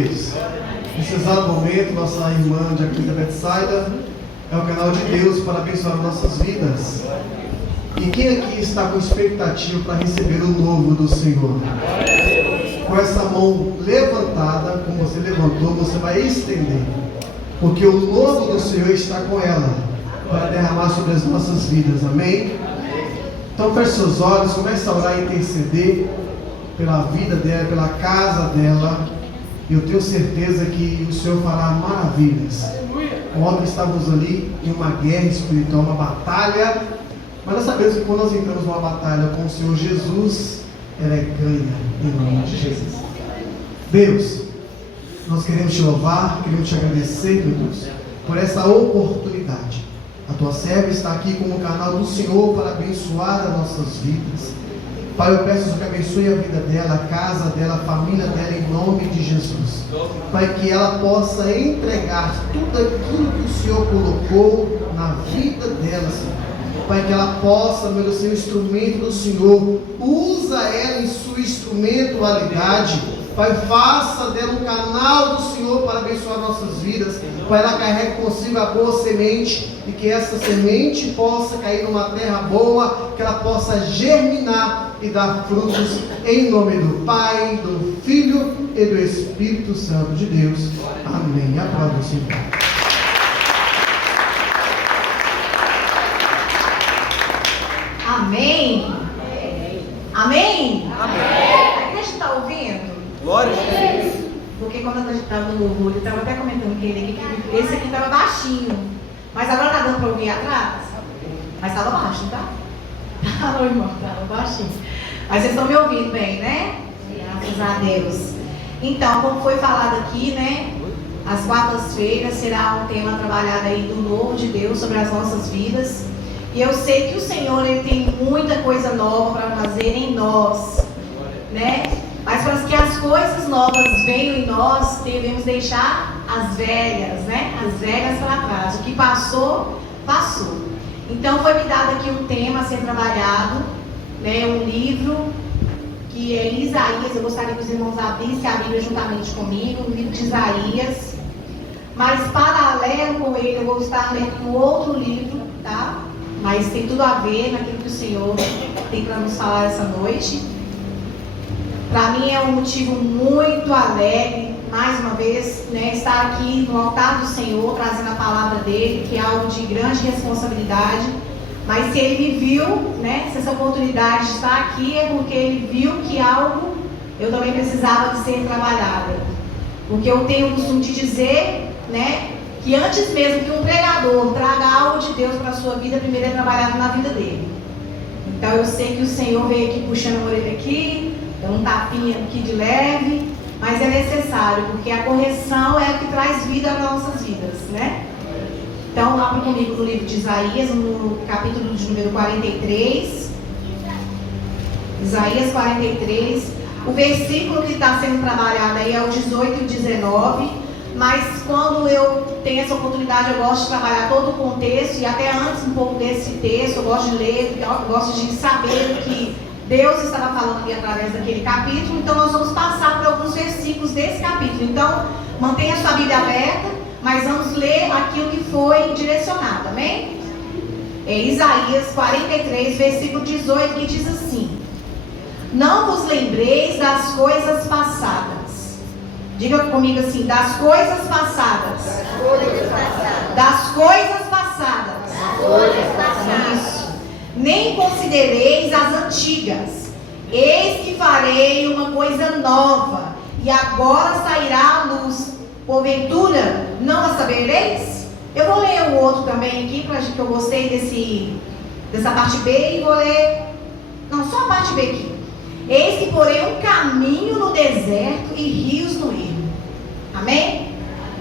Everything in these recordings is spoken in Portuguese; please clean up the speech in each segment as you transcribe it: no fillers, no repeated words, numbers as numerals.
queridos? Nesse exato momento, nossa irmã de Aquila Betsaida é o canal de Deus para abençoar nossas vidas. E quem aqui está com expectativa para receber o novo do Senhor? Com essa mão levantada, como você levantou, você vai estender. Porque o novo do Senhor está com ela, para derramar sobre as nossas vidas. Amém? Então feche seus olhos, comece a orar e interceder pela vida dela, pela casa dela. Eu tenho certeza que o Senhor fará maravilhas. Ontem estávamos ali em uma guerra espiritual, uma batalha. Mas nós sabemos que quando nós entramos numa batalha com o Senhor Jesus, ela é ganha em nome de Jesus. Deus, nós queremos te louvar, queremos te agradecer, meu Deus, por essa oportunidade. A tua serva está aqui como canal do Senhor para abençoar as nossas vidas. Pai, eu peço que abençoe a vida dela, a casa dela, a família dela, em nome de Jesus. Pai, que ela possa entregar tudo aquilo que o Senhor colocou na vida dela, Senhor. Pai, que ela possa, meu Deus, ser um instrumento do Senhor. Usa ela em sua instrumentalidade. Pai, faça dela um canal do Senhor para abençoar nossas vidas. Pai, ela carregue consigo a boa semente e que essa semente possa cair numa terra boa, que ela possa germinar e dar frutos em nome do Pai, do Filho e do Espírito Santo de Deus. Amém. Aplauda o Senhor. Amém? Amém? A igreja está ouvindo? Glória a Deus. Porque quando a gente estava no louvor, eu estava até comentando com ele que esse aqui estava baixinho. Mas agora está dando para ouvir atrás? Mas estava baixo, tá? Alô, irmão, estava baixinho. Mas vocês estão me ouvindo bem, né? Graças a Deus. Então, como foi falado aqui, né? As quartas-feiras será um tema trabalhado aí do novo de Deus sobre as nossas vidas. E eu sei que o Senhor, Ele tem muita coisa nova para fazer em nós, né? Mas para que as coisas novas venham em nós, devemos deixar as velhas, né? As velhas para trás. O que passou, passou. Então foi me dado aqui um tema a ser trabalhado, né? Um livro que é Isaías. Eu gostaria que os irmãos abrissem a Bíblia juntamente comigo, o livro de Isaías. Mas paralelo com ele, eu vou estar lendo um outro livro, tá? Mas tem tudo a ver naquilo que o Senhor tem para nos falar essa noite. Para mim é um motivo muito alegre, mais uma vez, né, estar aqui no altar do Senhor, trazendo a palavra dele, que é algo de grande responsabilidade. Mas se ele me viu, né, se essa oportunidade de estar aqui, é porque ele viu que algo eu também precisava de ser trabalhada. Porque eu tenho o costume de dizer, né, que antes mesmo que um pregador traga algo de Deus para a sua vida, primeiro é trabalhado na vida dele. Então eu sei que o Senhor veio aqui puxando a orelha aqui, dando um tapinha aqui de leve, mas é necessário, porque a correção é o que traz vida às nossas vidas, né? Então abra comigo no livro de Isaías, no capítulo de número 43. Isaías 43. O versículo que está sendo trabalhado aí é o 18 e o 19. Mas quando eu tenho essa oportunidade, eu gosto de trabalhar todo o contexto, e até antes um pouco desse texto, eu gosto de ler, eu gosto de saber o que Deus estava falando ali através daquele capítulo. Então nós vamos passar por alguns versículos desse capítulo. Então mantenha a sua Bíblia aberta, mas vamos ler aquilo que foi direcionado, amém? É Isaías 43, versículo 18, que diz assim: não vos lembreis das coisas passadas. Diga comigo assim: das coisas passadas. Das coisas passadas. Isso. Nem considereis as antigas. Eis que farei uma coisa nova, e agora sairá a luz. Porventura não a sabereis? Eu vou ler o outro também aqui, que eu gostei dessa parte B, e vou ler, não, só a parte B aqui. Eis que porei um caminho no deserto e rios no ermo. Amém?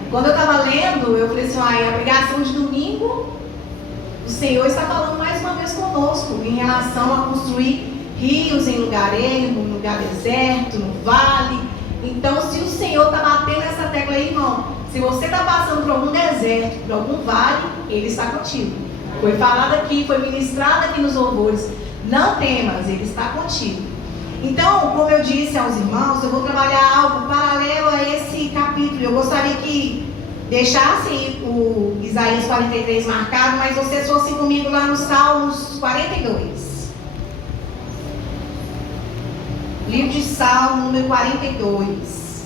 Quando eu estava lendo, eu falei assim: a pregação de domingo, o Senhor está falando mais uma vez conosco em relação a construir rios em lugar ermo, em lugar deserto, no vale. Então, se o Senhor está batendo essa tecla aí, irmão, se você está passando por algum deserto, por algum vale, Ele está contigo. Foi falado aqui, foi ministrado aqui nos louvores. Não temas, Ele está contigo. Então, como eu disse aos irmãos, eu vou trabalhar algo paralelo a esse capítulo Bíblia, eu gostaria que deixasse o Isaías 43 marcado, mas vocês fossem comigo lá no Salmos 42. Livro de Salmo, número 42.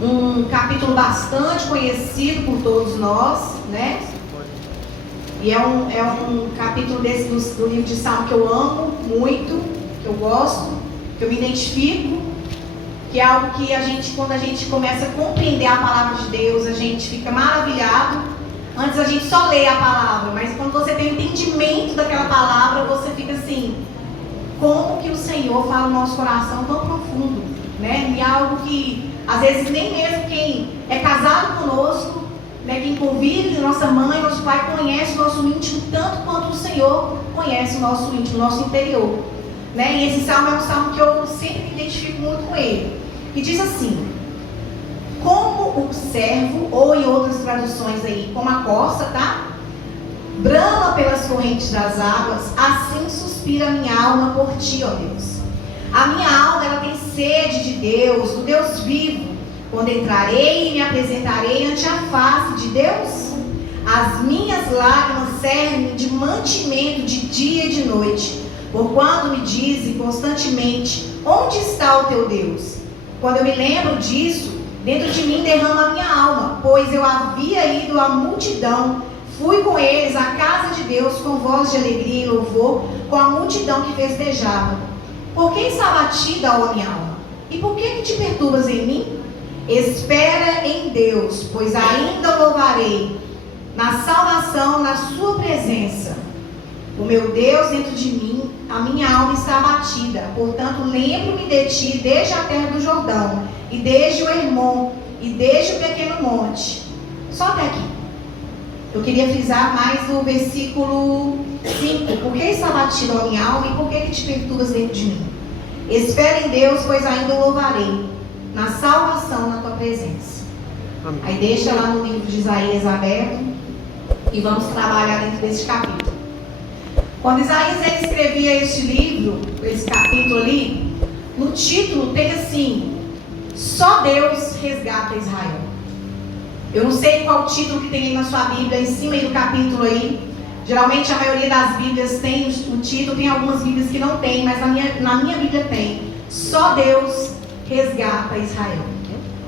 Um capítulo bastante conhecido por todos nós, né? E é um capítulo desse do livro de Salmo que eu amo muito, que eu gosto, que eu me identifico, que é algo que quando a gente começa a compreender a palavra de Deus, a gente fica maravilhado. Antes a gente só lê a palavra, mas quando você tem entendimento daquela palavra, você fica assim, como que o Senhor fala no nosso coração tão profundo, né? E é algo que, às vezes, nem mesmo quem é casado conosco, né, quem convive, nossa mãe, nosso pai, conhece o nosso íntimo tanto quanto o Senhor conhece o nosso íntimo, o nosso interior, né? E esse salmo é um salmo que eu sempre me identifico muito com ele, que diz assim: como o servo, ou em outras traduções aí, como a corça, tá? Brama pelas correntes das águas, assim suspira a minha alma por ti, ó Deus. A minha alma, ela tem sede de Deus, do Deus vivo. Quando entrarei e me apresentarei ante a face de Deus, as minhas lágrimas servem de mantimento de dia e de noite, porquanto me dizem constantemente: onde está o teu Deus? Quando eu me lembro disso, dentro de mim derrama a minha alma, pois eu havia ido à multidão, fui com eles à casa de Deus com voz de alegria e louvor, com a multidão que festejava. Por que está abatida, ó minha alma? E por que te perturbas em mim? Espera em Deus, pois ainda louvarei, na salvação, na sua presença. O meu Deus dentro de mim, a minha alma está abatida. Portanto, lembro-me de ti desde a terra do Jordão, e desde o Hermon, e desde o pequeno monte. Só até aqui. Eu queria frisar mais o versículo 5. Por que está abatida a minha alma, e por que te perturbas dentro de mim? Espera em Deus, pois ainda o louvarei, na salvação, na tua presença. Amém. Aí deixa lá no livro de Isaías aberto e vamos trabalhar dentro desse capítulo. Quando Isaías ele escrevia este livro, esse capítulo ali, no título tem assim: só Deus resgata Israel. Eu não sei qual título que tem aí na sua Bíblia, em cima aí do capítulo aí. Geralmente a maioria das Bíblias tem o título, tem algumas Bíblias que não tem, mas na minha Bíblia tem: só Deus resgata Israel.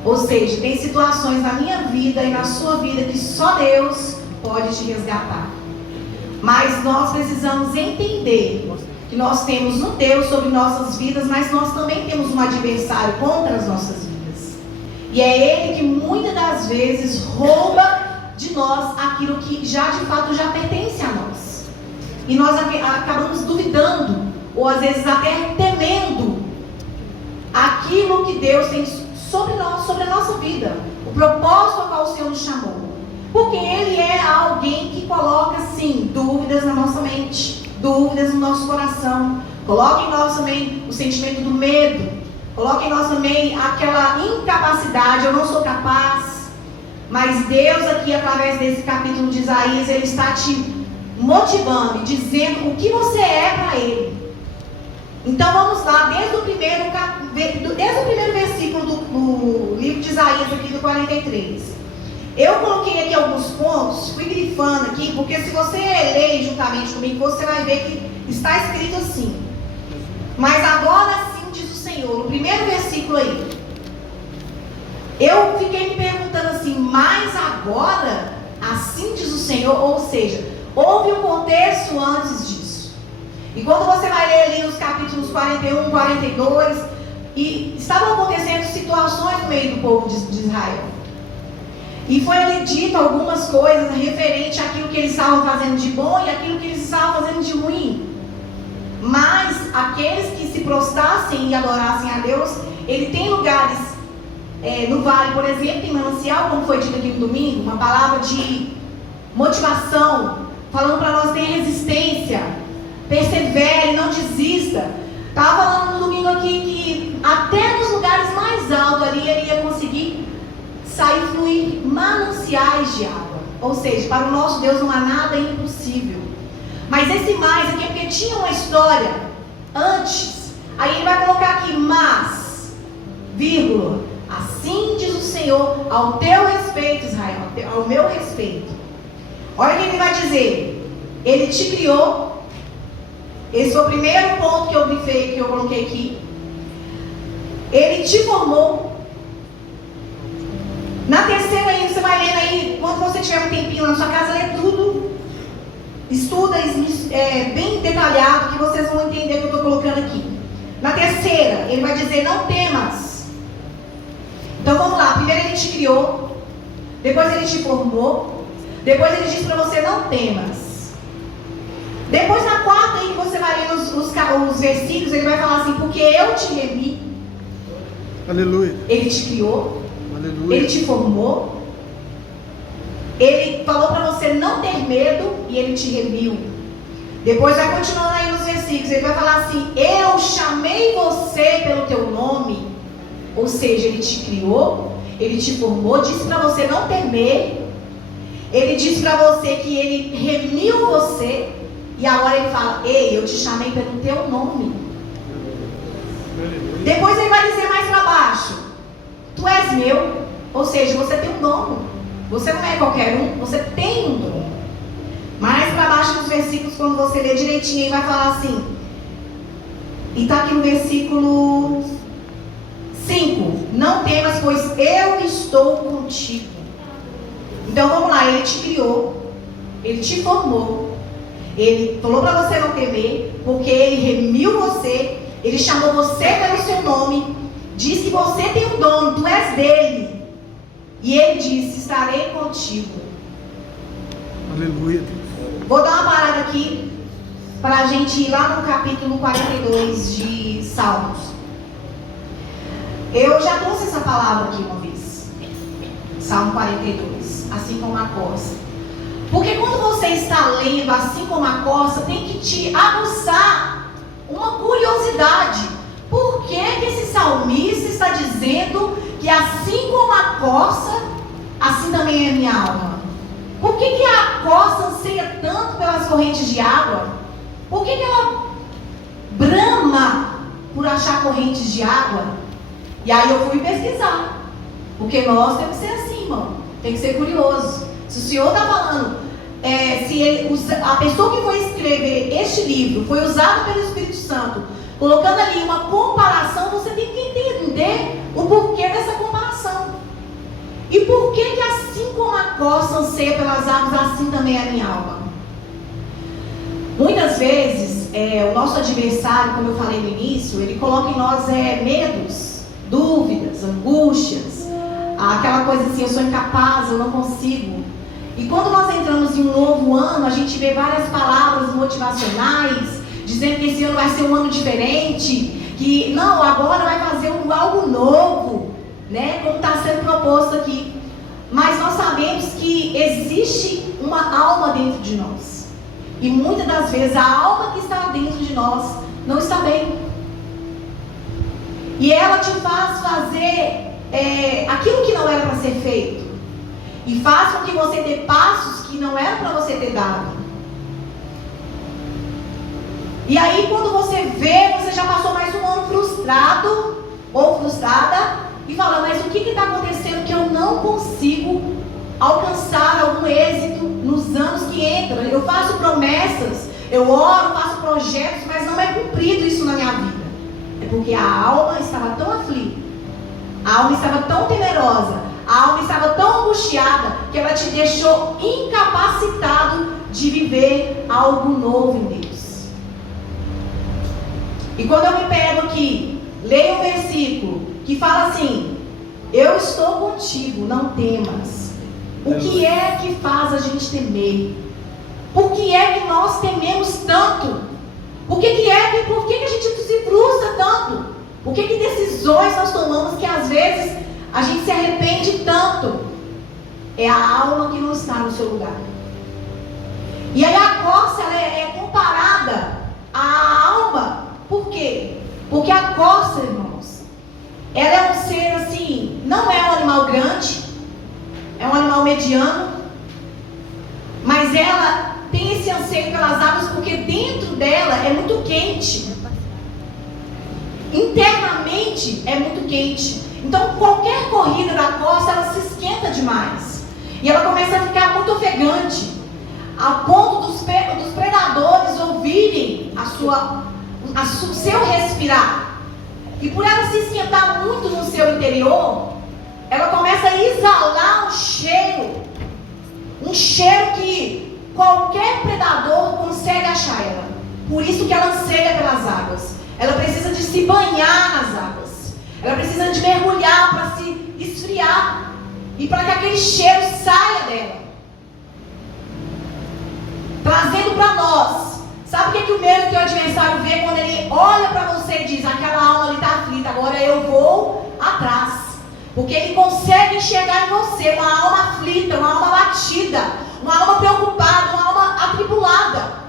Ou seja, tem situações na minha vida e na sua vida que só Deus pode te resgatar. Mas nós precisamos entender que nós temos um Deus sobre nossas vidas, mas nós também temos um adversário contra as nossas vidas. E é ele que muitas das vezes rouba de nós aquilo que já de fato já pertence a nós. E nós acabamos duvidando, ou às vezes até temendo aquilo que Deus tem sobre nós, sobre a nossa vida, o propósito ao qual o Senhor nos chamou. Porque Ele é alguém que coloca, sim, dúvidas na nossa mente, dúvidas no nosso coração. Coloca em nós também o sentimento do medo. Coloca em nós também aquela incapacidade: eu não sou capaz. Mas Deus aqui, através desse capítulo de Isaías, Ele está te motivando e dizendo o que você é para Ele. Então vamos lá, desde o primeiro versículo do livro de Isaías, aqui do 43. Eu coloquei aqui alguns pontos, fui grifando aqui, porque se você ler juntamente comigo, você vai ver que está escrito assim: mas agora sim diz o Senhor, no primeiro versículo aí. Eu fiquei me perguntando assim: mas agora assim diz o Senhor? Ou seja, houve um contexto antes disso. E quando você vai ler ali os capítulos 41, 42, e estavam acontecendo situações no meio do povo de Israel. E foi ali dito algumas coisas referente àquilo que eles estavam fazendo de bom e aquilo que eles estavam fazendo de ruim. Mas aqueles que se prostrassem e adorassem a Deus, Ele tem lugares no vale, por exemplo, em Manancial, como foi dito aqui no domingo, uma palavra de motivação, falando para nós: tenha resistência, persevere, não desista. Estava falando no domingo aqui que até nos lugares mais altos ali ele ia conseguir sair, fluir mananciais de água. Ou seja, para o nosso Deus não há nada impossível. Mas esse mais aqui é porque tinha uma história antes. Aí ele vai colocar aqui: mas vírgula, assim diz o Senhor ao teu respeito, Israel, ao meu respeito. Olha o que ele vai dizer. Ele te criou. Esse foi o primeiro ponto que eu grifei, que eu coloquei aqui. Ele te formou. Na terceira aí, você vai lendo aí, quando você tiver um tempinho lá na sua casa, lê tudo. Estuda bem detalhado, que vocês vão entender o que eu estou colocando aqui. Na terceira, ele vai dizer, não temas. Então vamos lá, primeiro ele te criou, depois ele te formou, depois ele diz para você, não temas. Depois na quarta aí, que você vai ler os versículos, ele vai falar assim, porque eu te remi. Aleluia. Ele te criou. Aleluia. Ele te formou. Ele falou para você não ter medo e ele te remiu. Depois vai continuando aí nos versículos. Ele vai falar assim, eu chamei você pelo teu nome. Ou seja, ele te criou, ele te formou, disse para você não temer. Ele disse para você que ele remiu você. E agora ele fala, ei, eu te chamei pelo teu nome. Depois ele vai dizer mais para baixo, tu és meu. Ou seja, você tem um dono. Você não é qualquer um, você tem um dono. Mais para baixo nos versículos, quando você lê direitinho, ele vai falar assim. E está aqui no versículo 5. Não temas, pois eu estou contigo. Então vamos lá, ele te criou, ele te formou, ele falou para você não temer, porque ele remiu você, ele chamou você pelo seu nome, diz que você tem um dono, tu és dele. E ele disse, estarei contigo. Aleluia. Vou dar uma parada aqui para a gente ir lá no capítulo 42 de Salmos. Eu já trouxe essa palavra aqui uma vez. Salmo 42, assim como a costa. Porque quando você está lendo assim como a costa, tem que te aguçar uma curiosidade. Por que esse salmista está dizendo que assim como a costa, assim também é minha alma? Por que a costa anseia tanto pelas correntes de água? Por que ela brama por achar correntes de água? E aí eu fui pesquisar. Porque nós temos que ser assim, irmão. Tem que ser curioso. Se o Senhor está falando, a pessoa que foi escrever este livro foi usada pelo Espírito Santo, colocando ali uma comparação, você tem que entender o porquê dessa comparação. E por que assim como a costa anseia pelas águas, assim também é a minha alma? Muitas vezes, o nosso adversário, como eu falei no início, ele coloca em nós medos, dúvidas, angústias, aquela coisa assim, eu sou incapaz, eu não consigo. E quando nós entramos em um novo ano, a gente vê várias palavras motivacionais, dizendo que esse ano vai ser um ano diferente, que não, agora vai fazer algo novo, né? Como está sendo proposto aqui. Mas nós sabemos que existe uma alma dentro de nós. E muitas das vezes a alma que está dentro de nós não está bem. E ela te faz fazer aquilo que não era para ser feito. E faz com que você dê passos que não eram para você ter dado. E aí quando você vê, você já passou mais um ano frustrado ou frustrada e fala, mas o que está acontecendo que eu não consigo alcançar algum êxito nos anos que entram? Eu faço promessas, eu oro, faço projetos, mas não é cumprido isso na minha vida. É porque a alma estava tão aflita, a alma estava tão temerosa, a alma estava tão angustiada que ela te deixou incapacitado de viver algo novo em Deus. E quando eu me pego aqui, leio um versículo que fala assim, eu estou contigo, não temas. O que é que faz a gente temer? Por que é que nós tememos tanto? Por que a gente se frustra tanto? Por que decisões nós tomamos que às vezes a gente se arrepende tanto? É a alma que não está no seu lugar. E aí a costa ela é comparada à alma. Por quê? Porque a costa, irmãos, ela é um ser assim, não é um animal grande, é um animal mediano, mas ela tem esse anseio pelas águas porque dentro dela é muito quente. Internamente é muito quente. Então, qualquer corrida da costa, ela se esquenta demais. E ela começa a ficar muito ofegante, ao ponto dos predadores ouvirem o seu respirar. E por ela se esquentar muito no seu interior, ela começa a exalar um cheiro que qualquer predador consegue achar ela. Por isso que ela anseia pelas águas. Ela precisa de se banhar nas águas. Ela precisa de mergulhar para se esfriar e para que aquele cheiro saia dela, trazendo para nós. Sabe o que o meu e o teu adversário vê quando ele olha para você e diz: aquela alma ali está aflita, agora eu vou atrás. Porque ele consegue enxergar em você uma alma aflita, uma alma batida, uma alma preocupada, uma alma atribulada.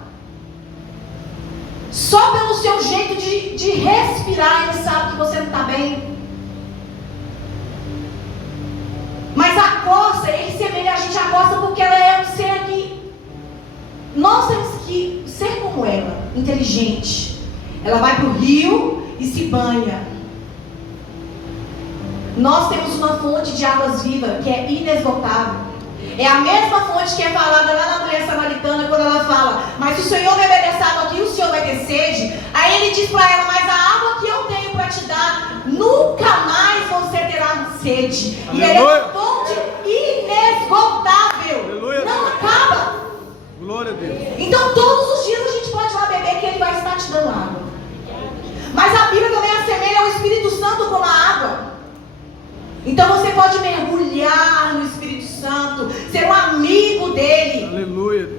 Só pelo seu jeito de respirar, ele sabe que você não está bem. Mas a costa, ele semelha a gente à costa porque ela é um ser que nós temos que ser como ela, inteligente. Ela vai para o rio e se banha. Nós temos uma fonte de águas vivas que é inesgotável. É a mesma fonte que é falada lá na mulher samaritana, quando ela fala: mas se o Senhor beber dessa água aqui, o Senhor vai ter sede. Aí ele diz para ela: mas a água que eu tenho para te dar, nunca mais você terá sede. Aleluia. E é uma fonte inesgotável. Aleluia. Não acaba. Glória a Deus. Então todos os dias a gente pode ir lá beber, que ele vai estar te dando água. Mas a Bíblia também assemelha ao Espírito Santo como a água. Então você pode mergulhar no Espírito Santo, ser um amigo dele. Aleluia.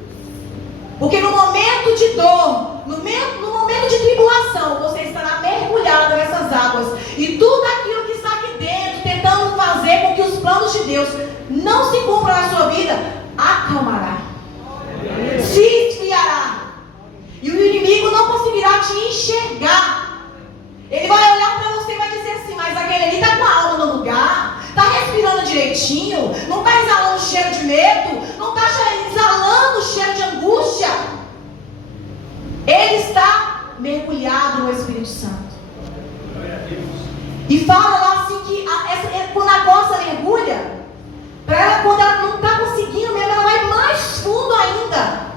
Porque no momento de dor, no momento de tribulação, você estará mergulhado nessas águas. E tudo aquilo que está aqui dentro, tentando fazer com que os planos de Deus não se cumpram na sua vida, acalmará. Se esfriará. E o inimigo não conseguirá te enxergar. Ele vai olhar para você e vai dizer assim: mas aquele ali está com a alma no lugar, está respirando direitinho, não está exalando cheiro de medo, não está exalando cheiro de angústia. Ele está mergulhado no Espírito Santo. E fala lá assim que quando a costa mergulha, para ela, quando ela não está conseguindo mesmo, ela vai mais fundo ainda.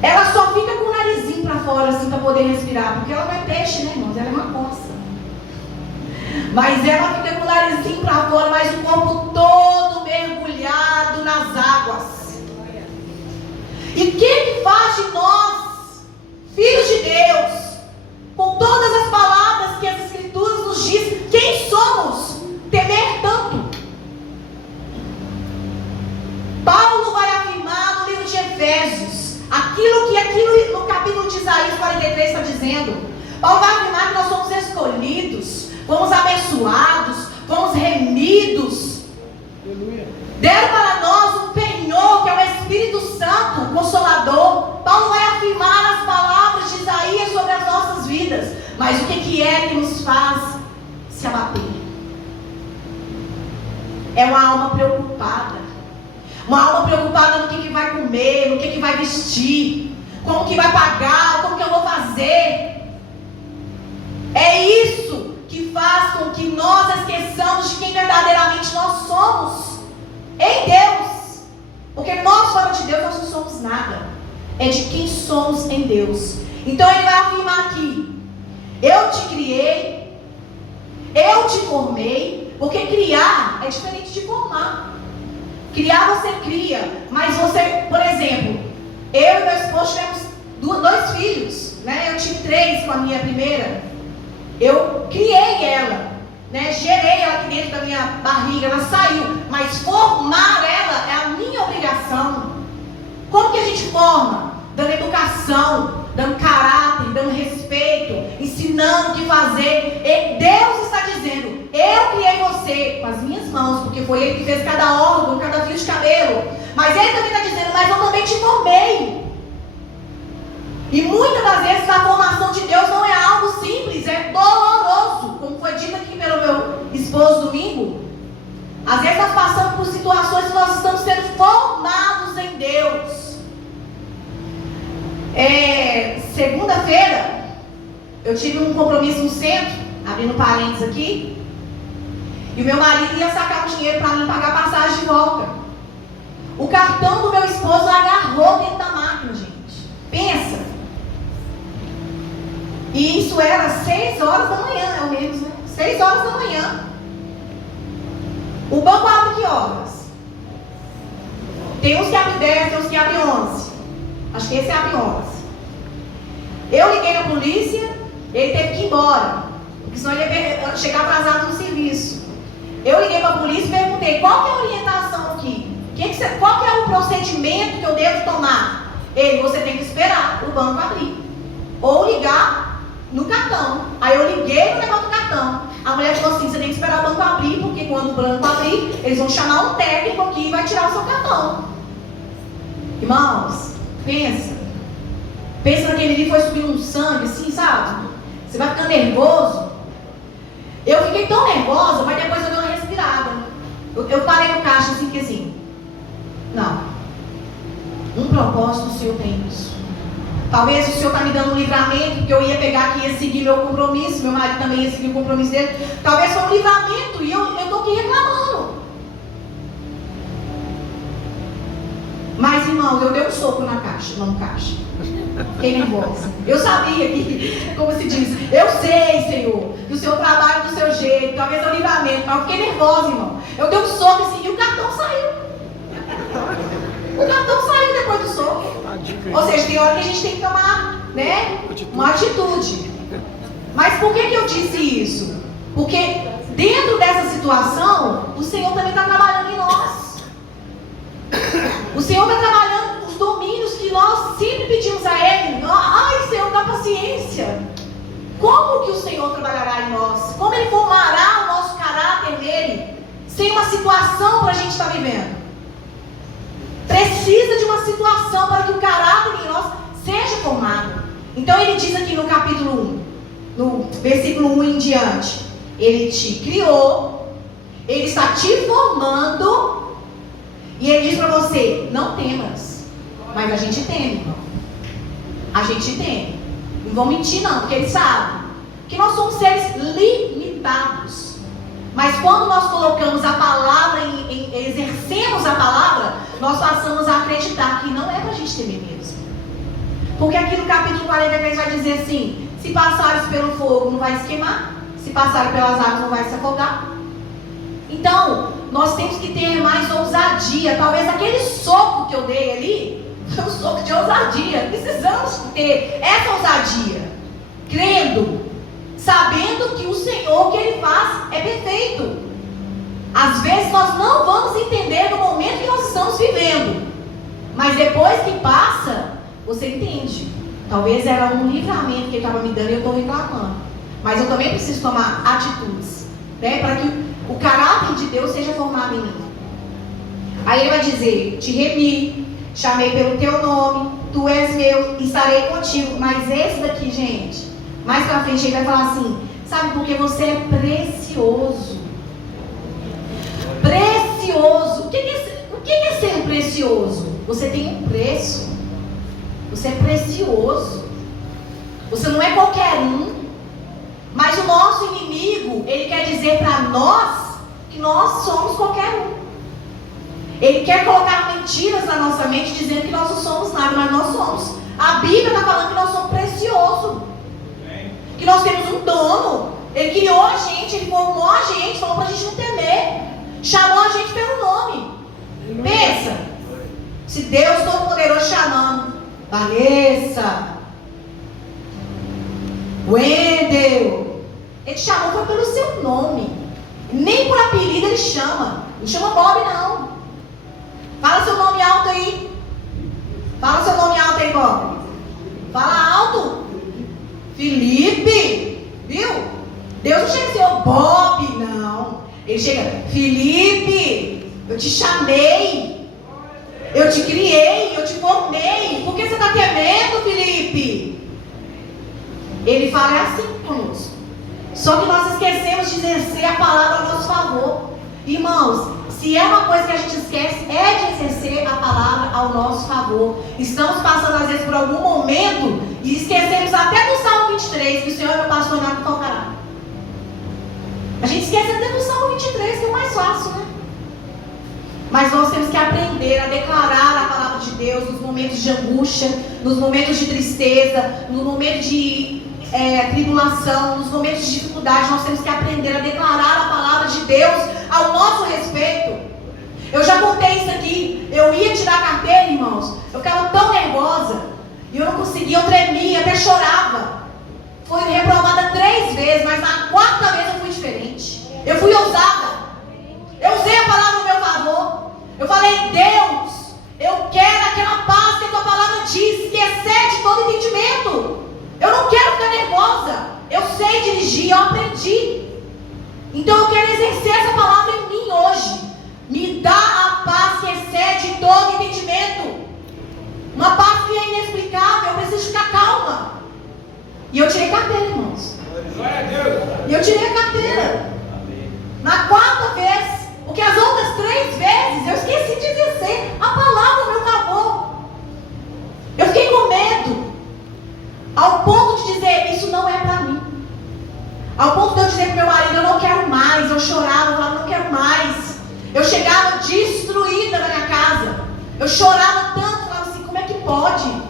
Ela só fica com o narizinho para fora assim para poder respirar, porque ela não é peixe, né, irmãos? Ela é uma costa. Mas ela fica com o narizinho para fora, mas o corpo todo mergulhado nas águas. E o que faz de nós, filhos de Deus, com todas as palavras que as Escrituras nos dizem, quem somos? Temer tanto. Paulo vai afirmar no livro de Efésios aquilo no capítulo de Isaías 43 está dizendo. Paulo vai afirmar que nós somos escolhidos, fomos abençoados, fomos remidos. Deram para nós um penhor que é o Espírito Santo, o Consolador. Paulo vai afirmar as palavras de Isaías sobre as nossas vidas. Mas o que é que nos faz se abater? É uma alma preocupada. Uma alma preocupada no que vai comer, no que vai vestir, como que vai pagar, como que eu vou fazer. É isso que faz com que nós esqueçamos de quem verdadeiramente nós somos em Deus. Porque nós, fora de Deus, nós não somos nada. É de quem somos em Deus. Então ele vai afirmar aqui: eu te criei, eu te formei. Porque criar é diferente de formar. Criar você cria, mas você, por exemplo, eu e meu esposo tivemos 2 filhos, né? Eu tive 3 com a minha primeira. Eu criei ela, né? Gerei ela aqui dentro da minha barriga, ela saiu. Mas formar ela é a minha obrigação. Como que a gente forma? Dando educação, dando caráter, dando respeito, ensinando o que fazer. E Deus está dizendo: eu criei você com as minhas mãos, porque foi Ele que fez cada órgão, cada fio de cabelo. Mas Ele também está dizendo: mas eu também te formei. E muitas das vezes a formação de Deus não é algo simples, é doloroso, como foi dito aqui pelo meu esposo domingo. Às vezes nós passamos por situações que nós estamos sendo formados em Deus. Segunda-feira eu tive um compromisso no centro. A abrindo parênteses aqui. E o meu marido ia sacar o dinheiro para mim pagar a passagem de volta. O cartão do meu esposo agarrou dentro da máquina, gente. Pensa. E isso era 6 horas da manhã, é o menos, né? 6 horas da manhã. O banco abre que horas? Tem uns que abrem 10, tem uns que abrem 11. Acho que esse abre 11. Eu liguei na polícia, ele teve que ir embora, porque senão ele ia chegar atrasado no serviço. Eu liguei para a polícia e perguntei, qual que é a orientação aqui? Qual que é o procedimento que eu devo tomar? Ele, você tem que esperar o banco abrir. Ou ligar no cartão. Aí eu liguei no negócio do cartão. A mulher falou assim, você tem que esperar o banco abrir, porque quando o banco abrir, eles vão chamar um técnico aqui e vai tirar o seu cartão. Irmãos, pensa. Pensa naquele ali, foi subindo um sangue, assim, sabe? Você vai ficando nervoso. Eu fiquei tão nervosa, mas depois eu dei uma respirada. Eu parei no caixa assim, que assim, não. Um propósito o Senhor tem isso. Talvez o Senhor está me dando um livramento, porque eu ia pegar aqui e ia seguir meu compromisso, meu marido também ia seguir o compromisso dele. Talvez foi um livramento e eu estou aqui reclamando. Mas, irmão, eu dei um soco na caixa, não no caixa. Fiquei nervosa. Eu sabia que, como se diz, eu sei, Senhor, que o Senhor trabalha do seu jeito, talvez é um livramento, mas eu fiquei nervosa, irmão. Eu dei um soco assim e o cartão saiu. O cartão saiu depois do soco. Ou seja, tem hora que a gente tem que tomar, né, uma atitude. Mas por que eu disse isso? Porque dentro dessa situação, o Senhor também está trabalhando em nós. O Senhor está trabalhando os domínios que nós sempre pedimos a Ele. Ai, Senhor, dá paciência. Como que o Senhor trabalhará em nós? Como Ele formará o nosso caráter nele? Sem uma situação para a gente estar vivendo. Precisa de uma situação para que o caráter em nós seja formado. Então Ele diz aqui no capítulo 1, no versículo 1 em diante, Ele te criou, Ele está te formando, e Ele diz para você, não temas. Mas a gente teme, irmão. A gente teme. Não vão mentir não, porque Ele sabe que nós somos seres limitados. Mas quando nós colocamos a palavra, exercemos a palavra, nós passamos a acreditar que não é para a gente temer mesmo. Porque aqui no capítulo 43 vai dizer assim, se passares pelo fogo não vai se queimar, se passares pelas águas não vai se afogar. Então, nós temos que ter mais ousadia. Talvez aquele soco que eu dei ali, foi um soco de ousadia. Precisamos ter essa ousadia, crendo, sabendo que o Senhor, o que Ele faz, é perfeito. Às vezes nós não vamos entender no momento que nós estamos vivendo, mas depois que passa, você entende. Talvez era um livramento que Ele estava me dando e eu estou reclamando. Mas eu também preciso tomar atitudes, né, para que o caráter de Deus seja formado em mim. Aí Ele vai dizer, te remi, chamei pelo teu nome, tu és meu, estarei contigo. Mas esse daqui, gente, mais pra frente Ele vai falar assim, sabe, porque você é precioso. Precioso. O que é ser precioso? Você tem um preço. Você é precioso. Você não é qualquer um. Mas o nosso inimigo, ele quer dizer para nós que nós somos qualquer um. Ele quer colocar mentiras na nossa mente, dizendo que nós não somos nada, mas nós somos. A Bíblia está falando que nós somos preciosos. Que nós temos um dono. Ele criou a gente, Ele formou a gente, falou para a gente não temer. Chamou a gente pelo nome. Pensa, se Deus Todo-Poderoso chamando Vanessa, Wendel, Ele chamou foi pelo seu nome. Nem por apelido Ele chama. Não chama Bob não. Fala seu nome alto aí. Fala seu nome alto aí, Bob. Fala alto. Felipe. Viu? Deus não chega assim, ô Bob, não. Ele chega, Felipe, eu te chamei, eu te criei, eu te formei. Por que você está temendo, Felipe? Ele fala assim conosco. Só que nós esquecemos de exercer a palavra a nosso favor. Irmãos, se é uma coisa que a gente esquece, é de exercer a palavra ao nosso favor. Estamos passando às vezes por algum momento e esquecemos até do Salmo 23, que o Senhor é meu pastor, nada me faltará. A gente esquece até do Salmo 23, que é o mais fácil, né? Mas nós temos que aprender a declarar a palavra de Deus nos momentos de angústia, nos momentos de tristeza, no momento de tribulação, nos momentos de dificuldade. Nós temos que aprender a declarar a palavra de Deus ao nosso respeito. Eu já contei isso aqui. Eu ia tirar a carteira, irmãos. Eu ficava tão nervosa. E eu não conseguia, eu tremia, até chorava. Fui reprovada 3 vezes, mas na 4ª vez eu fui diferente. Eu fui ousada. Eu usei a palavra no meu favor. Eu falei, Deus, eu quero aquela paz que a tua palavra diz, que excede todo entendimento. Eu não quero ficar nervosa. Eu sei dirigir, eu aprendi. Então eu quero exercer essa palavra em mim hoje. Me dá a paz que excede todo entendimento. Uma paz que é inexplicável. Eu preciso ficar calma. E eu tirei carteira, irmãos. E eu tirei a carteira. Na 4ª vez. Porque as outras 3 vezes eu esqueci de exercer a palavra ao meu favor. Eu fiquei com medo. Ao ponto de dizer, isso não é para mim. Ao ponto de eu dizer para o meu marido, eu não quero mais. Eu chorava, eu falava, não quero mais. Eu chegava destruída na minha casa. Eu chorava tanto, falava assim, como é que pode?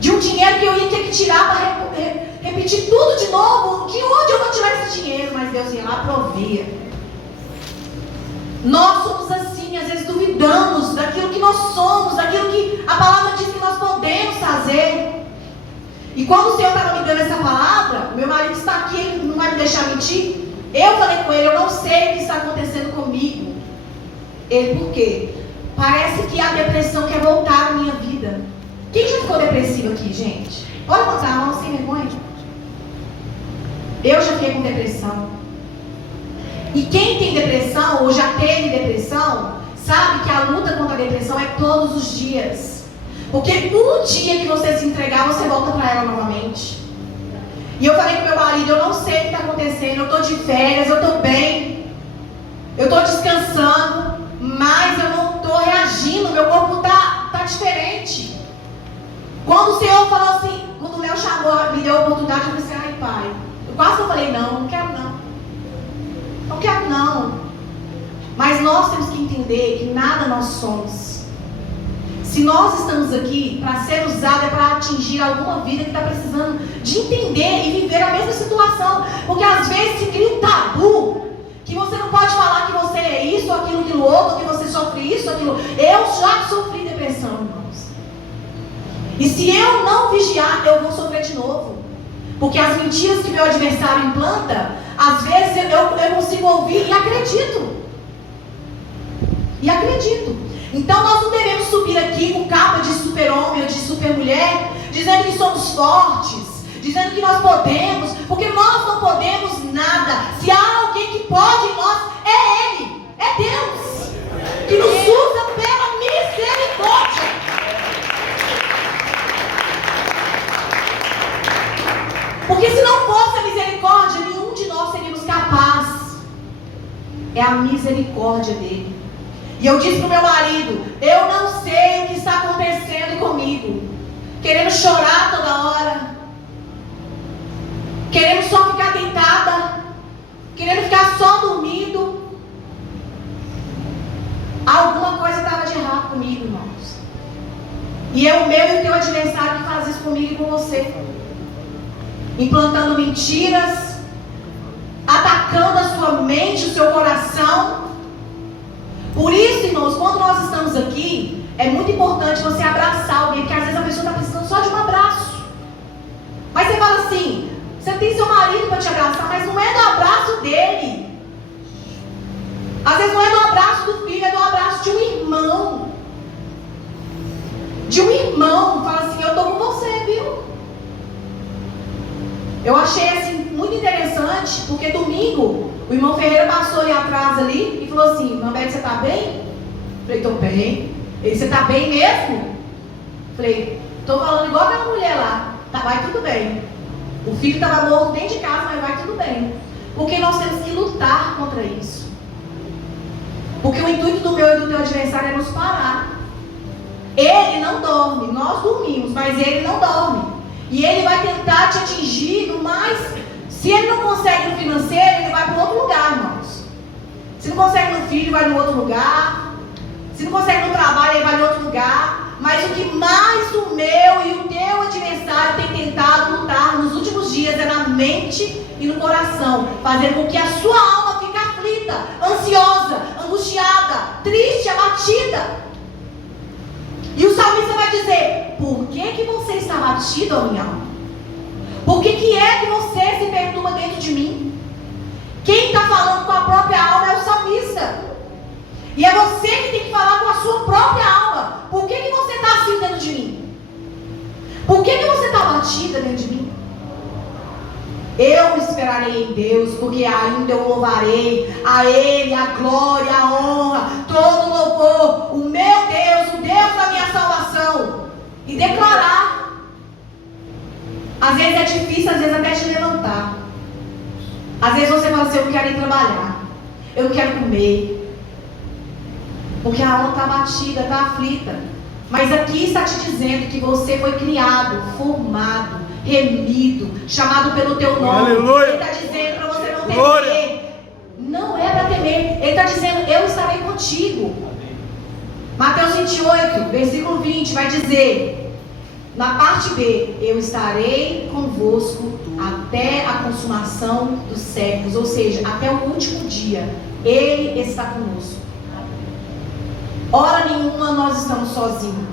De um dinheiro que eu ia ter que tirar para repetir tudo de novo. De onde eu vou tirar esse dinheiro? Mas Deus ia lá, provia. Nós somos assim, às vezes duvidamos daquilo que nós somos, daquilo que a palavra diz que nós podemos fazer. E quando o Senhor estava me dando essa palavra, meu marido está aqui, ele não vai me deixar mentir. Eu falei com ele, eu não sei o que está acontecendo comigo. Ele, por quê? Parece que a depressão quer voltar à minha vida. Quem já ficou depressivo aqui, gente? Pode levantar a mão sem vergonha. Eu já fiquei com depressão. E quem tem depressão, ou já teve depressão, sabe que a luta contra a depressão é todos os dias. Porque um dia que você se entregar, você volta para ela novamente. E eu falei com meu marido, eu não sei o que está acontecendo, eu estou de férias, eu estou bem, eu estou descansando, mas eu não estou reagindo, meu corpo está diferente. Quando o Senhor falou assim, quando o Léo chamou, me deu a oportunidade, eu falei assim, ai pai, eu quase falei, não quero não. Não quero não. Mas nós temos que entender que nada nós somos. Se nós estamos aqui para ser usado é para atingir alguma vida que está precisando de entender e viver a mesma situação. Porque às vezes se cria um tabu que você não pode falar que você é isso, aquilo outro, que você sofre isso, aquilo. Eu já sofri depressão, irmãos. E se eu não vigiar, eu vou sofrer de novo. Porque as mentiras que meu adversário implanta, às vezes eu consigo ouvir e acredito. E acredito. Então nós não devemos subir aqui com capa de super-homem ou de super-mulher, dizendo que somos fortes, dizendo que nós podemos, porque nós não podemos nada. Se há alguém que pode em nós, é Ele, é Deus, que nos usa pela misericórdia. Porque se não fosse a misericórdia, nenhum de nós seríamos capazes. É a misericórdia dele. E eu disse para o meu marido, eu não sei o que está acontecendo comigo. Querendo chorar toda hora. Querendo só ficar deitada. Querendo ficar só dormindo. Alguma coisa estava de errado comigo, irmãos. E é o meu e o teu adversário que faz isso comigo e com você. Implantando mentiras, atacando a sua mente, o seu coração. Por isso, irmãos, quando nós estamos aqui, é muito importante você abraçar alguém, porque às vezes a pessoa está precisando só de um abraço. Mas você fala assim, você tem seu marido para te abraçar, mas não é do abraço dele. Às vezes não é do abraço do filho, é do abraço de um irmão. De um irmão, fala assim, eu estou com você, viu? Eu achei assim muito interessante, porque domingo o irmão Ferreira passou ali atrás ali e falou assim, Mambete, você está bem? Eu falei, estou bem. Ele, você está bem mesmo? Eu falei, estou falando igual aquela mulher lá, tá, vai tudo bem. O filho estava morto dentro de casa, mas vai tudo bem. Porque nós temos que lutar contra isso. Porque o intuito do meu e do teu adversário é nos parar. Ele não dorme, nós dormimos, mas ele não dorme. E ele vai tentar te atingir no mais. Se ele não consegue no financeiro, ele vai vai no outro lugar. Se não consegue no trabalho, ele vai no outro lugar. Mas o que mais o meu e o teu adversário tem tentado lutar nos últimos dias é na mente e no coração, fazendo com que a sua alma fique aflita, ansiosa, angustiada, triste, abatida. E o salmista vai dizer: por que você está abatido, ó minha alma? Por que é que você se perturba dentro de mim? Quem está falando com a própria alma é o salmista. E é você que tem que falar com a sua própria alma. Por que você está assim dentro de mim? Por que você está abatida dentro de mim? Eu esperarei em Deus, porque ainda eu louvarei a Ele, a glória, a honra, todo louvor, o meu Deus, o Deus da minha salvação. E declarar. Às vezes é difícil, às vezes até te levantar. Às vezes você fala assim: eu não quero ir trabalhar, eu não quero comer, porque a alma está abatida, está aflita. Mas aqui está te dizendo que você foi criado, formado, remido, chamado pelo teu nome. Aleluia. Ele está dizendo para você não temer. Glória. Não é para temer. Ele está dizendo: eu estarei contigo. Mateus 28, versículo 20 vai dizer, na parte B: eu estarei convosco até a consumação dos séculos. Ou seja, até o último dia Ele está conosco. Hora nenhuma nós estamos sozinhos.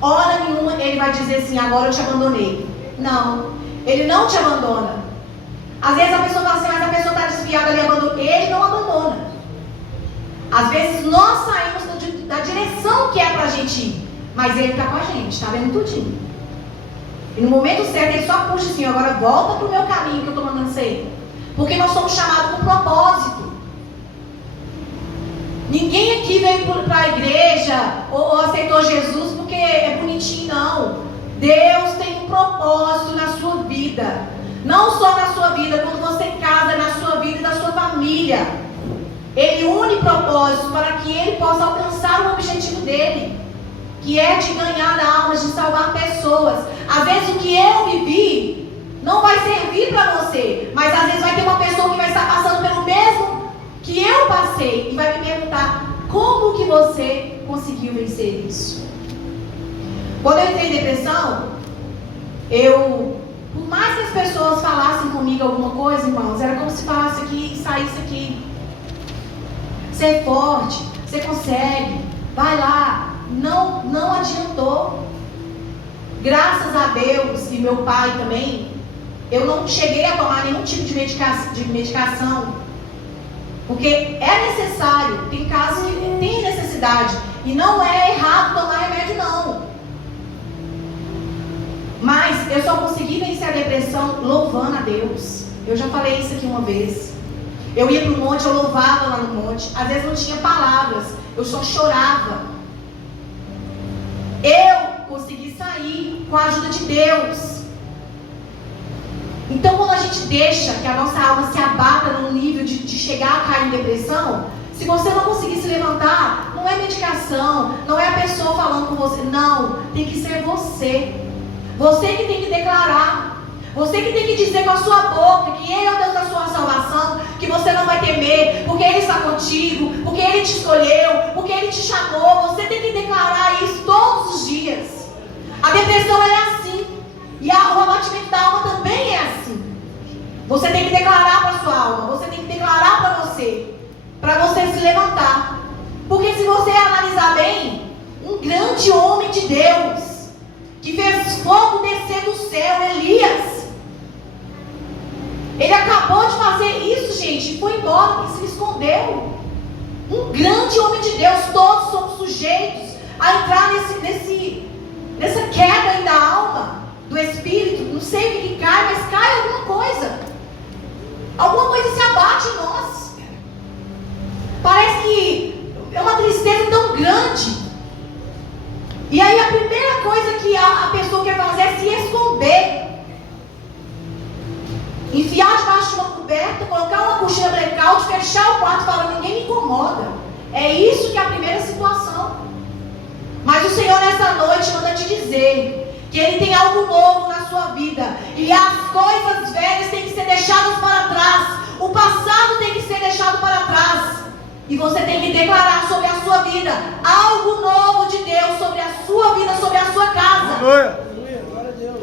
Hora nenhuma Ele vai dizer assim: agora eu te abandonei. Não, Ele não te abandona. Às vezes a pessoa fala assim: mas a pessoa está desviada, Ele abandona. Ele não abandona. Às vezes nós saímos da direção que é para a gente ir, mas Ele está com a gente, está vendo tudinho. E no momento certo Ele só puxa assim: agora volta para o meu caminho que eu estou mandando você ir. Porque nós somos chamados com propósito. Ninguém aqui veio para a igreja ou aceitou Jesus porque é bonitinho, não. Deus tem um propósito na sua vida. Não só na sua vida, quando você casa, na sua vida e na sua família. Ele une propósitos para que Ele possa alcançar o objetivo dele, que é de ganhar almas, de salvar pessoas. Às vezes o que eu vivi não vai servir para você, mas às vezes vai ter uma pessoa que vai estar passando pelo mesmo que eu passei e vai me perguntar: como que você conseguiu vencer isso? Quando eu entrei em depressão, por mais que as pessoas falassem comigo alguma coisa, irmãos, era como se falasse aqui e saísse aqui: você é forte, você consegue, vai lá. Não adiantou. Graças a Deus e meu pai também, eu não cheguei a tomar nenhum tipo de medicação. Porque é necessário, tem casos que tem necessidade. E não é errado tomar remédio, não. Mas eu só consegui vencer a depressão louvando a Deus. Eu já falei isso aqui uma vez. Eu ia para o monte, eu louvava lá no monte. Às vezes não tinha palavras, eu só chorava. Eu consegui sair com a ajuda de Deus. Então, quando a gente deixa que a nossa alma se abata no nível de chegar a cair em depressão, se você não conseguir se levantar, não é medicação, não é a pessoa falando com você, não, tem que ser você. Você que tem que declarar, você que tem que dizer com a sua boca que Ele é o Deus da sua salvação, que você não vai temer, porque Ele está contigo, porque Ele te escolheu, porque Ele te chamou. Você tem que declarar isso todos os dias. A depressão é assim. E o abatimento da alma também é assim. Você tem que declarar para a sua alma. Você tem que declarar para você se levantar. Porque se você analisar bem, um grande homem de Deus, que fez fogo descer do céu, Elias, ele acabou de fazer isso, gente, e foi embora, porque se escondeu. Um grande homem de Deus. Todos somos sujeitos a entrar nessa queda aí da alma, do espírito. Não sei o que cai, mas cai alguma coisa. Alguma coisa se abate em nós. Parece que é uma tristeza tão grande. E aí a primeira coisa que a pessoa quer fazer é se esconder. Enfiar debaixo de uma coberta, colocar uma coxinha blackout, fechar o quarto, falar: ninguém me incomoda. É isso que é a primeira situação. Mas o Senhor nessa noite manda te dizer que Ele tem algo novo na sua vida. E as coisas velhas têm que ser deixadas para trás. O passado tem que ser deixado para trás. E você tem que declarar sobre a sua vida algo novo de Deus sobre a sua vida, sobre a sua casa.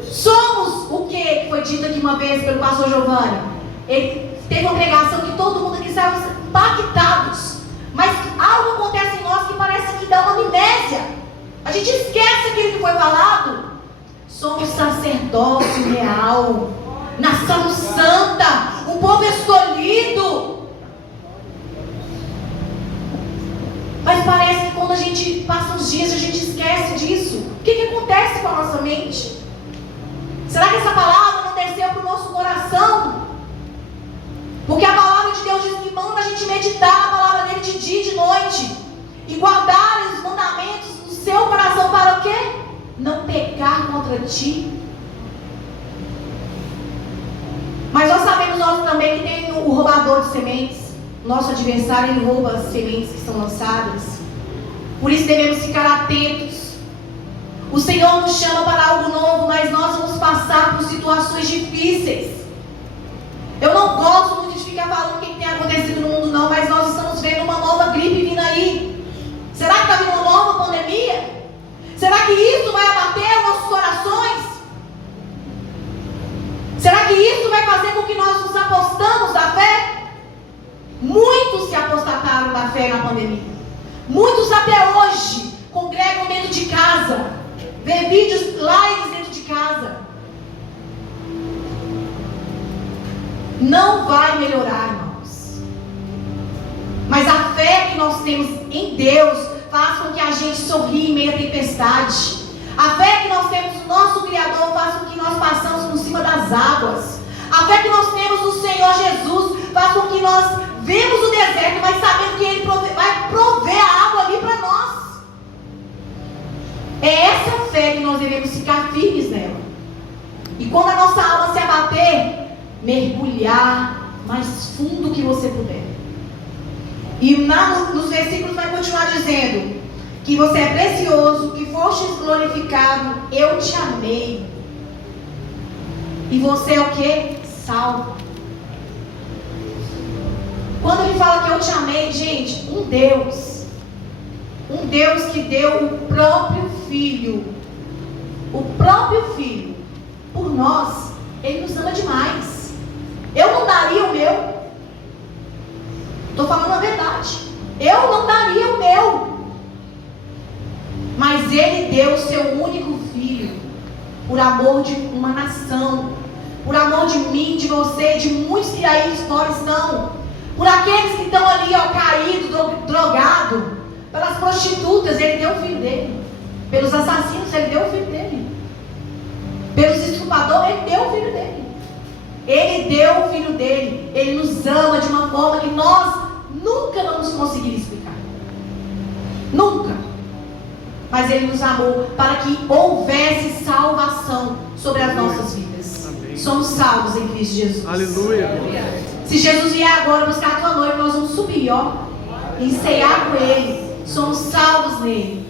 Somos o que foi dito aqui uma vez pelo pastor Giovanni. Ele teve uma pregação que todo mundo aqui saiu impactados. Mas algo acontece em nós que parece que dá uma amnésia. A gente esquece aquilo que foi falado. Somos sacerdócio real, nação santa, um povo escolhido. Mas parece que quando a gente passa uns dias, a gente esquece disso. O que acontece com a nossa mente? Será que essa palavra não desceu para o nosso coração? Porque a palavra de Deus diz que manda a gente meditar na palavra dele de dia e de noite. E guardar os mandamentos no seu coração para o quê? Não pecar contra ti. Mas nós sabemos também que tem o roubador de sementes. Nosso adversário, ele rouba as sementes que são lançadas. Por isso devemos ficar atentos. O Senhor nos chama para algo novo, mas nós vamos passar por situações difíceis. Eu não gosto muito de ficar falando o que tem acontecido no mundo não, mas nós estamos vendo uma nova gripe vindo aí. Será que está vindo uma nova pandemia? Será que isso vai abater os nossos corações? Será que isso vai fazer com que nós nos apostamos da fé? Muitos se apostataram da fé na pandemia. Muitos até hoje congregam dentro de casa, vê vídeos, lives dentro de casa. Não vai melhorar, irmãos. Mas a fé que nós temos em Deus faz com que a gente sorria em meio à tempestade. A fé que nós temos no nosso Criador faz com que nós passamos por cima das águas. A fé que nós temos no Senhor Jesus faz com que nós vemos o deserto, mas sabendo que Ele vai prover a água ali para nós. É essa fé que nós devemos ficar firmes nela. E quando a nossa alma se abater, mergulhar mais fundo que você puder. E nos versículos vai continuar dizendo que você é precioso, que foste glorificado, eu te amei. E você é o que? Salvo. Quando ele fala que eu te amei, gente, um Deus que deu o próprio Filho, por nós, Ele nos ama demais. Eu não daria o meu. Estou falando a verdade. Eu não daria o meu. Mas Ele deu o seu único Filho, por amor de uma nação, por amor de mim, de você, de muitos que aí fora estão, por aqueles que estão ali, ó, caído, drogado, pelas prostitutas, Ele deu o Filho dele. Pelos assassinos, Ele deu o Filho dele. Pelos estupradores, Ele deu o Filho dele. Ele deu o Filho dele. Ele nos ama de uma forma que nós nunca vamos conseguir explicar. Nunca. Mas Ele nos amou para que houvesse salvação sobre as nossas vidas. Amém. Somos salvos em Cristo Jesus. Aleluia. Se Jesus vier agora buscar a tua noiva, nós vamos subir, ó, e ceiar com Ele. Somos salvos nele.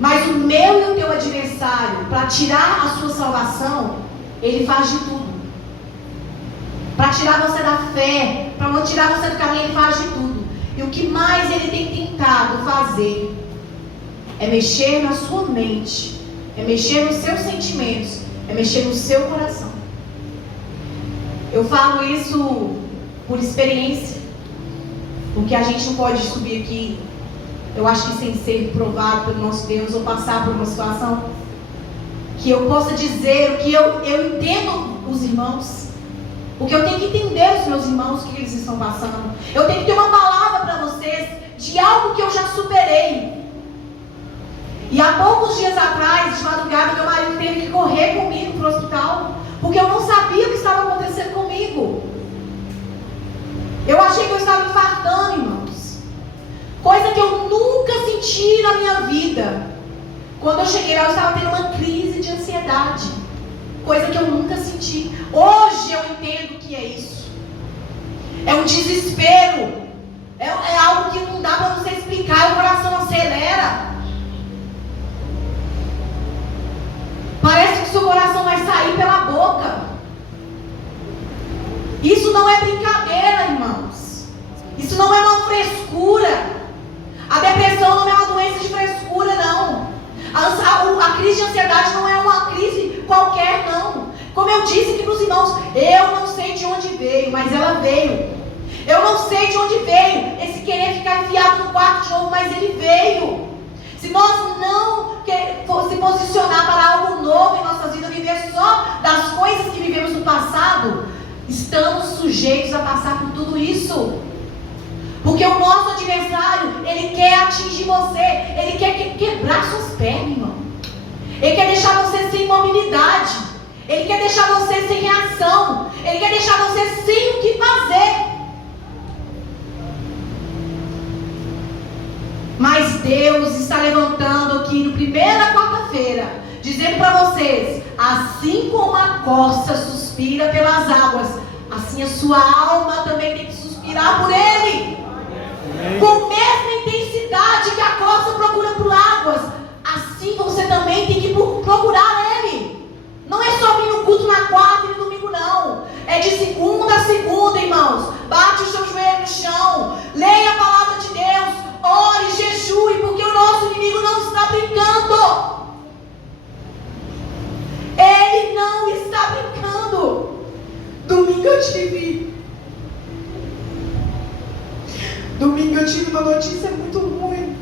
Mas o meu e o teu adversário, para tirar a sua salvação, ele faz de tudo. Para tirar você da fé, para tirar você do caminho, ele faz de tudo. E o que mais ele tem tentado fazer é mexer na sua mente, é mexer nos seus sentimentos, é mexer no seu coração. Eu falo isso por experiência, porque a gente não pode subir aqui, eu acho que sem ser provado pelo nosso Deus, ou passar por uma situação que eu possa dizer o que eu entendo os irmãos, porque eu tenho que entender os meus irmãos, o que eles estão passando. Eu tenho que ter uma palavra para vocês de algo que eu já superei. E há poucos dias atrás, de madrugada, meu marido teve que correr comigo para o hospital, porque eu não sabia o que estava acontecendo comigo. Eu achei que eu estava infartando, irmãos. Coisa que eu nunca senti na minha vida. Quando eu cheguei lá, eu estava tendo uma crise de ansiedade. Coisa que eu nunca senti. Hoje eu entendo o que é isso. É um desespero. É algo que não dá para você explicar. O coração acelera. Parece que o seu coração vai sair pela boca. Isso não é brincadeira, irmãos. Isso não é uma frescura. Eu não sei de onde veio, mas ela veio. Eu não sei de onde veio esse querer ficar enfiado no quarto de novo, mas ele veio. Se nós não se posicionar para algo novo em nossas vidas, viver só das coisas que vivemos no passado, estamos sujeitos a passar por tudo isso. Porque o nosso adversário, ele quer atingir você, ele quer quebrar suas pernas, irmão. Ele quer deixar você sem mobilidade, ele quer deixar você sem reação, ele quer deixar você sem o que fazer. Mas Deus está levantando aqui no primeira quarta-feira, dizendo para vocês: assim como a corça suspira pelas águas, assim a sua alma também tem que suspirar por Ele. Com a mesma intensidade que a corça procura por águas, assim você também tem que procurar Ele. Não é só vir no culto na quarta e no domingo, não. É de segunda a segunda, irmãos. Bate o seu joelho no chão, leia a palavra de Deus, ore, jejue, porque o nosso inimigo não está brincando. Ele não está brincando. Domingo eu tive uma notícia muito ruim.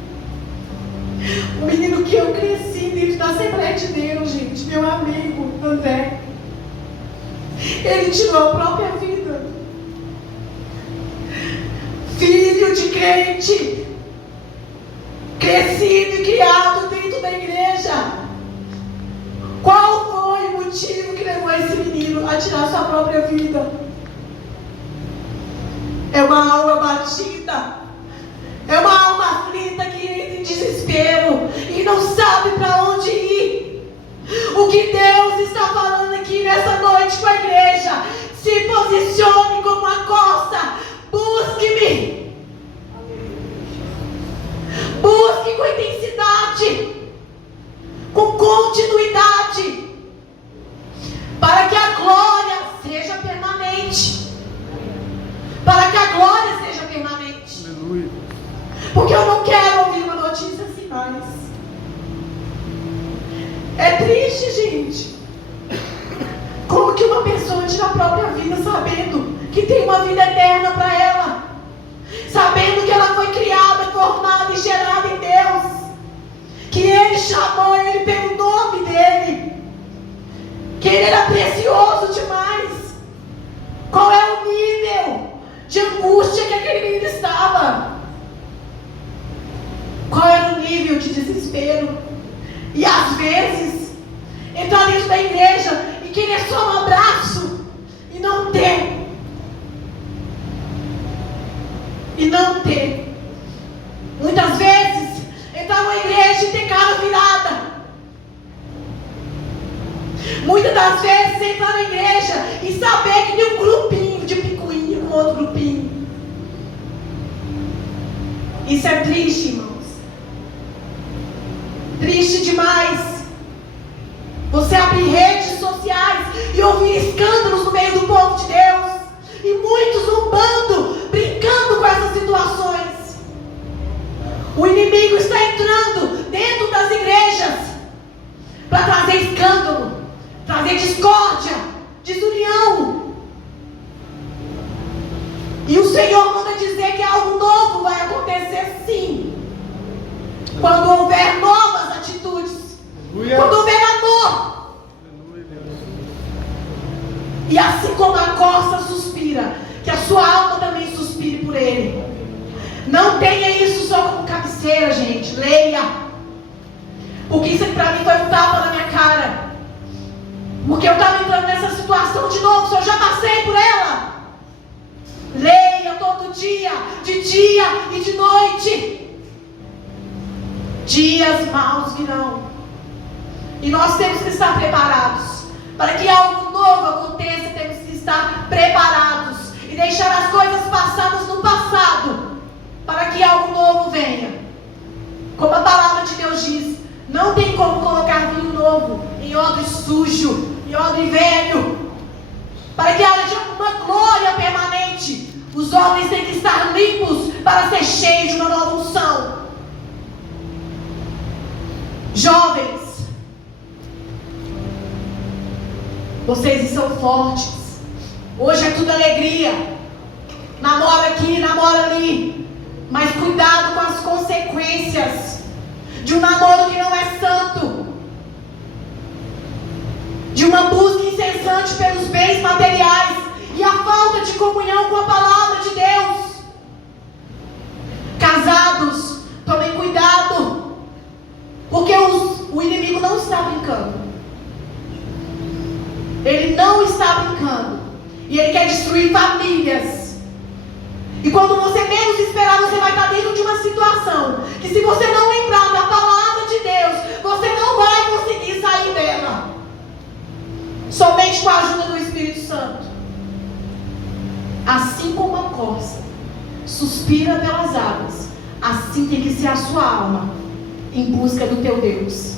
O menino que eu cresci dentro da Assembleia de Deus, gente, meu amigo André, ele tirou a própria vida. Filho de crente, crescido e criado dentro da igreja. Qual foi o motivo que levou esse menino a tirar sua própria vida? É uma alma batida, é uma alma aflita que entra em desespero e não sabe para onde ir. O que Deus está falando aqui nessa noite com a igreja: se posicione como uma corça, busque-me, busque com intensidade, com continuidade, para que a glória seja permanente. Para que a glória seja permanente. Aleluia. Porque eu não quero ouvir uma notícia assim mais. É triste, gente. Como que uma pessoa tira a própria vida sabendo que tem uma vida eterna para ela, sabendo que ela foi criada, formada e gerada em Deus, que Ele chamou ele pelo nome dele, que ele era precioso demais. Qual é o nível de angústia que aquele menino estava? Qual era o nível de desespero? E às vezes entrar dentro da igreja e querer só um abraço e não ter. Muitas vezes entrar numa igreja e ter cara virada. Muitas das vezes entrar na igreja e saber que tem um grupinho de picuinha com outro grupinho. Isso é triste, irmãos. Triste demais. Você abrir redes sociais e ouvir escândalos no meio do povo de Deus, e muitos zombando, brincando com essas situações. O inimigo está entrando dentro das igrejas para trazer escândalo, trazer discórdia, desunião. E o Senhor manda dizer que algo novo vai acontecer, sim, quando houver novas atitudes, quando houver amor. E assim como a corça suspira, que a sua alma também suspire por Ele. Não tenha isso só como cabeceira, gente. Leia. Porque isso para mim foi um tapa na minha cara. Porque eu estava entrando nessa situação de novo, se eu já passei por ela. Leia todo dia, de dia e de noite. Dias maus virão. E nós temos que estar preparados. Para que algo novo aconteça, temos que estar preparados. E deixar as coisas passadas no passado, para que algo novo venha. Como a palavra de Deus diz, não tem como colocar vinho novo em odre sujo, em odre velho. Para que haja uma glória permanente, os odres têm que estar limpos para ser cheios de uma nova unção. Jovens, vocês são fortes, Hoje é tudo alegria. Namora aqui, namora ali. Mas cuidado com as consequências de um namoro que não é santo. De uma busca incessante pelos bens materiais e a falta de comunhão com a palavra de Deus. Casados, tomem cuidado, porque o inimigo não está brincando. Ele não está brincando. E ele quer destruir famílias. E quando você menos esperar, você vai estar dentro de uma situação que, se você não lembrar da palavra de Deus, você não vai conseguir sair dela. Somente com a ajuda do Espírito Santo. Assim como a corça suspira pelas águas, assim tem que ser a sua alma em busca do teu Deus.